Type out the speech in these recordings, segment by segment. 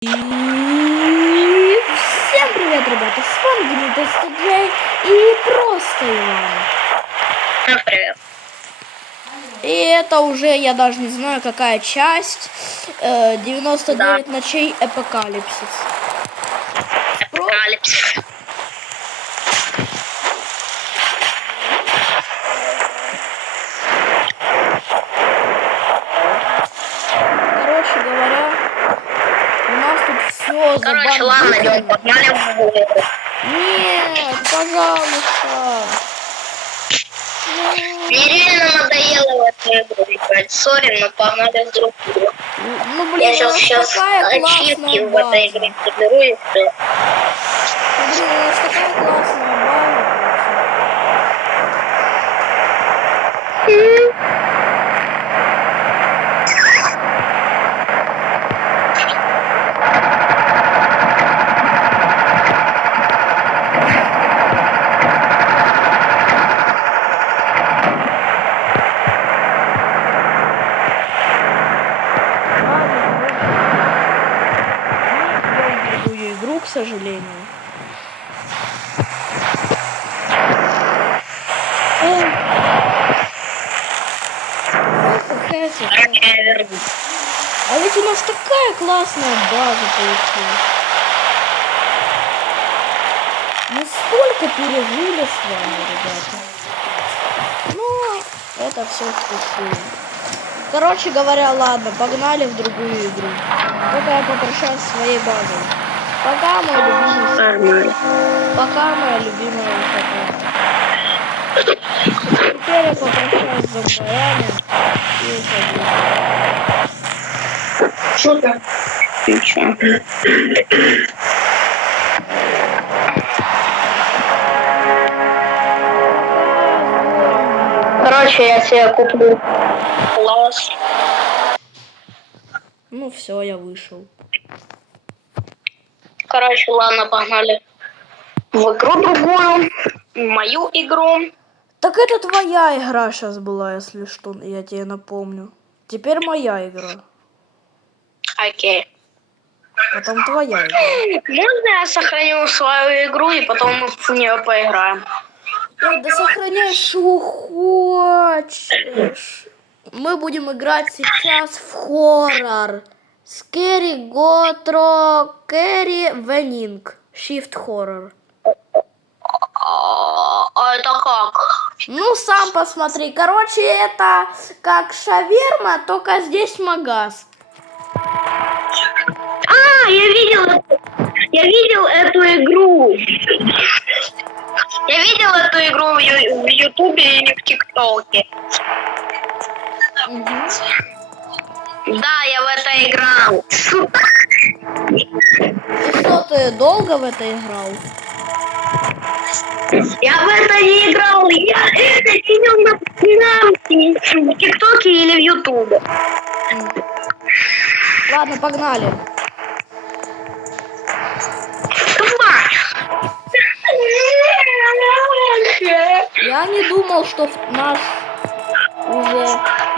И всем привет, ребята, с вами Гнидостаджей и просто Иван. Привет. И это уже, я даже не знаю, какая часть, 99 ночей Апокалипсис. Апокалипсис. Короче говоря, у нас тут все Короче, ладно, идем, погнали в голову. Нет, пожалуйста. Мне реально надоело в эту игру играть. Сори, но погнали в другую. Ну блин, Я у нас сейчас такая ачивки классная в этой база. игре соберу и все. Блин, у нас такая классная база. Другую игру, к сожалению. А ведь у нас такая классная база получилась. Мы столько пережили с вами, ребята. Но это все впустую. Короче говоря, ладно, погнали в другую игру. Пока я попрощаюсь со своей базой. Пока, мой любимый. Пока, моя любимая высота. Теперь я попрощаюсь с зомбарями и ухожу. Что там? Ничего. Короче, я тебе куплю класс. Ну все, я вышел. Короче, ладно, погнали в игру другую, в мою игру. Так это твоя игра сейчас была, если что, я тебе напомню. Теперь моя игра. Окей. Потом твоя игра. Можно я сохраню свою игру и потом мы в нее поиграем? Да сохраняй, что хочешь. Мы будем играть сейчас в хоррор. Scary Gotro Carry Venning. Shift Horror. А это как? Ну, сам посмотри. Короче, это как шаверма, только здесь магаз. А, я видел эту игру. Я видел эту игру в Ютубе или в ТикТоке. Да, я в это играл. И что, ты долго в это играл? Я в это не играл. Я это видел в ТикТоке или в Ютубе. Ладно, погнали. Я не думал, что наш уже...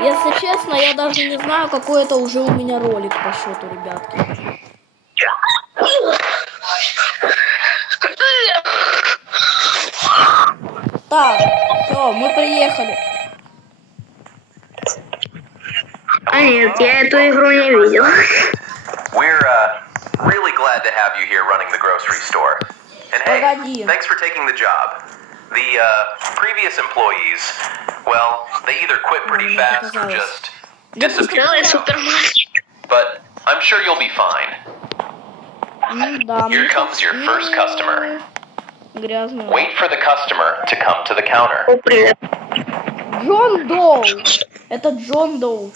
Если честно, я даже не знаю, какой это уже у меня ролик по счету, ребятки. Так, все, мы приехали. А нет, я эту игру не видел. We're really glad to have you here running the grocery store. And hey, Погоди. thanks for taking the job. The previous employees, well, they either quit pretty fast or just disappeared. Целый супермаркет. But I'm sure you'll be fine. Да, Here comes your first customer. Грязно. Wait for the customer to come to the counter. О, привет. Джон Доу. Это Джон Доу.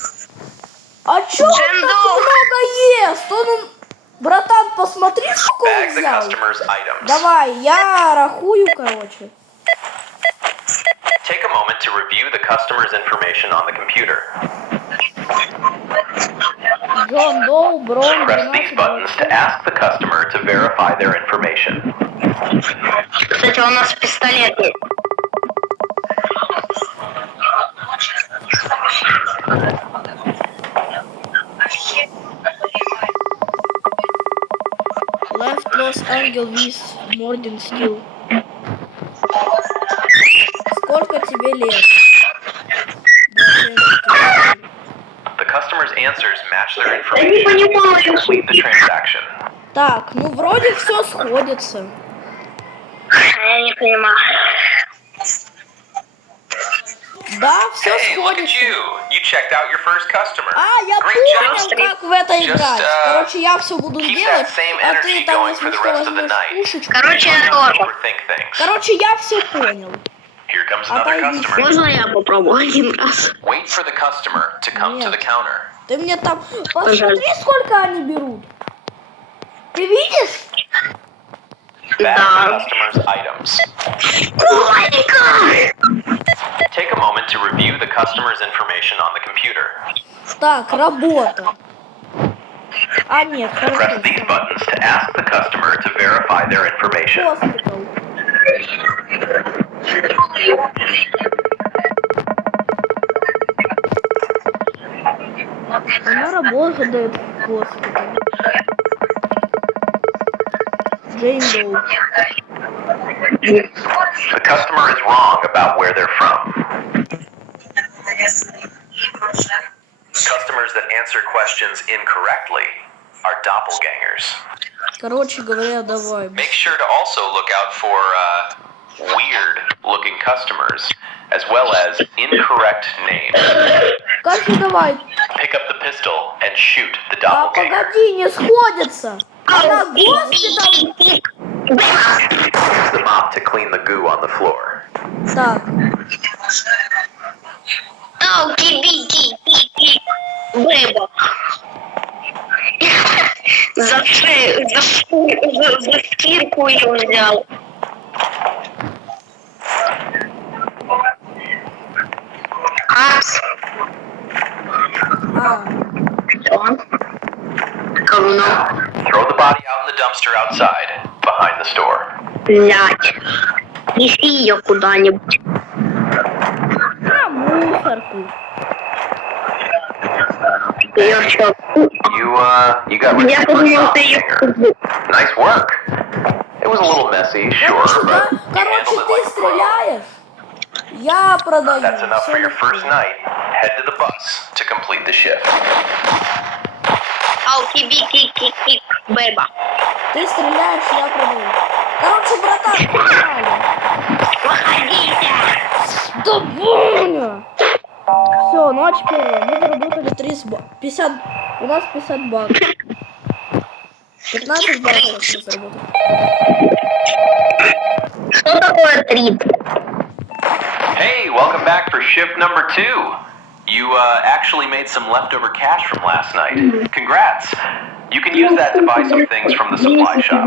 А чё он Джон так Доу. много ест? Он... Братан, посмотри, сколько он Bag the взял. customer's items. Давай, я рахую, короче. Take a moment to review the customer's information on the computer. Джон Доу, Брон, Press these 12. buttons to ask the customer to verify their information. Кстати, у нас пистолет есть. Left Los Angel with Morden Steel. Сколько тебе лет? 23. The customer's answers match their Я не information. понимаю. Complete the transaction. Так, ну вроде все сходится. Я не понимаю. Да, все Hey, look at сходится. you! You checked out your first customer. А, я Great понял, job. как в это Just, играть. Короче, я все буду keep делать, that same а energy ты там, going если for the что, rest of the возьмешь night. пушечку. Короче, я тоже. Overthink things. Короче, я все понял. Here comes А another дай customer. Можно я попробую один раз? Wait for the customer to come to the counter. Ты мне там... Посмотри, сколько они берут. Ты видишь? Bag Да. the customer's items. Ольга! Take a moment to review the customer's information on the computer. Так, работа. А, нет, Press хорошо. these buttons to ask the customer to verify their information. Хоспитал. Она работает в госпитале. Джейн Доу. The customer is wrong about where they're from. Customers that answer questions incorrectly are doppelgangers. Короче говоря, давай. Make sure to also look out for weird-looking customers, as well as incorrect names. Короче, давай. Pick up the pistol and shoot the А, doppelganger. погоди, не сходится. Она госпиталь. Use the mop to clean the goo on the floor. Так, Бэба. За стирку ее взял. Апс. а, Все. Говно. Throw the body out in the dumpster outside, behind the store. Блять. Неси ее куда-нибудь. на мусорку. Ее что? You got rid Я of the подумал, first ты ее doppelganger. Nice work. It was a little messy, sure, Короче, but you короче, handled it ты like a pro. стреляешь, я продаю. That's enough Всё for your нормально. first night. Head to the bus to complete the shift. Алки-бики-ки-ки, бэба. Ты стреляешь, я продаю. Короче, братан, погнали. Выходите. Да больно. Все, ночь первая. Мы заработали 50. У нас 50 баксов. 15 баксов мы заработали. Что такое трип? Hey, welcome back for shift number 2. You actually made some leftover cash from last night. Congrats. You can use that to buy some things from the supply shop.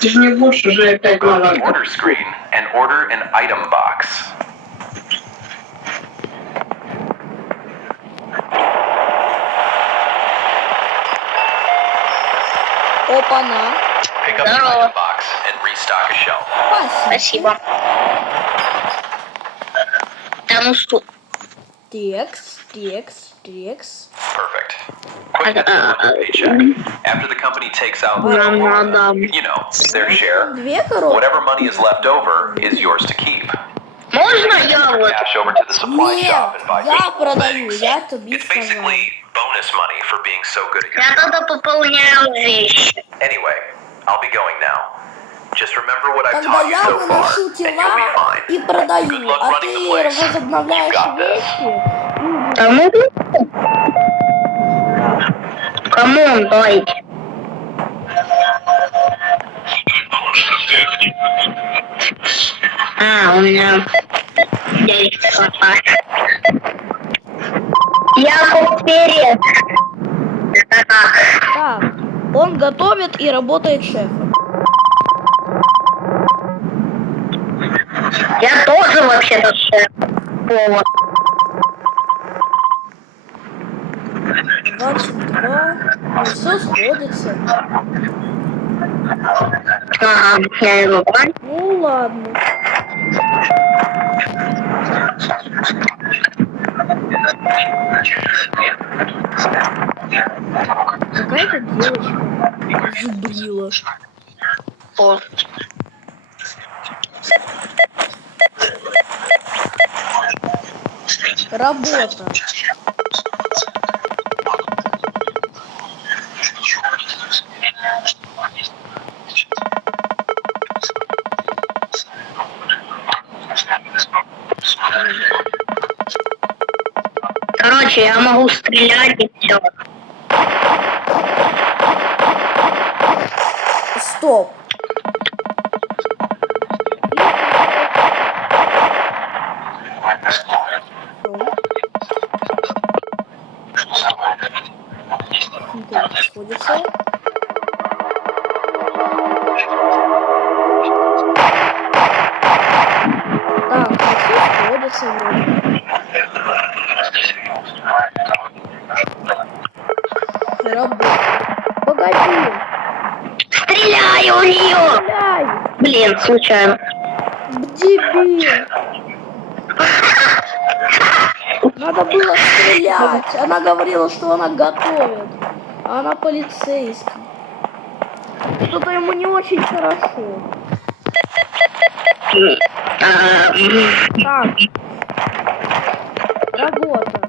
Ты же не будешь уже опять Go to the лагать. order screen and order an item box. Опа-на. Pick up the Здорово. item box and restock a shelf. Спасибо. Спасибо. Да ну что? Текс, текс, текс. Perfect. Quick paycheck. After the company takes out, Нам надо. you know, their share, Две коробки. whatever money is left over is yours to keep. Можно я вот? Cash over to the supply shop Нет, and buy я some продаю, things. я тобі It's сказав. basically bonus money for being so good at your Я job. тогда пополняю вещи. Anyway, I'll be going now. Just remember what I've Тогда taught you я so far, выношу and you'll be тела fine. и продаю, Good luck а running ты the place. возобновляешь You got this. вещи. Да ну кому он дайте? У меня есть лопат. Я вперед. Это как? Так, он готовит и работает шефом. Я тоже вообще-то шеф. Повар. 22. Ну, все сходится. Ага, я его брать. Ну ладно. Какая-то девочка зубрила. О. Работа. Короче, я могу стрелять и все. Стоп. Находится. Так, находится вроде. Работа. Погоди. Стреляю у нее! Стреляй. Блин, случайно. Дебил. Надо было стрелять. Она говорила, что она готовит. А она полицейский. Что-то ему не очень хорошо. Так. Работа.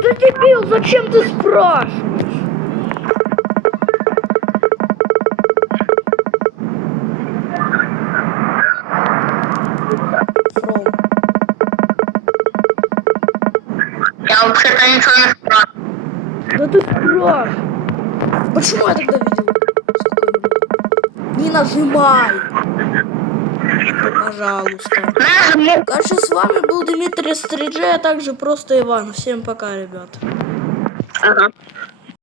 Да дебил, зачем ты спрашиваешь? Фром. Я вообще-то ничего не спрашиваю. Да ты спрашиваешь. Почему я тогда видел? Сколько не нажимай. Пожалуйста. Нажму. Короче, с вами был Дмитрий Стриджей, а также просто Иван. Всем пока, ребят. Ага.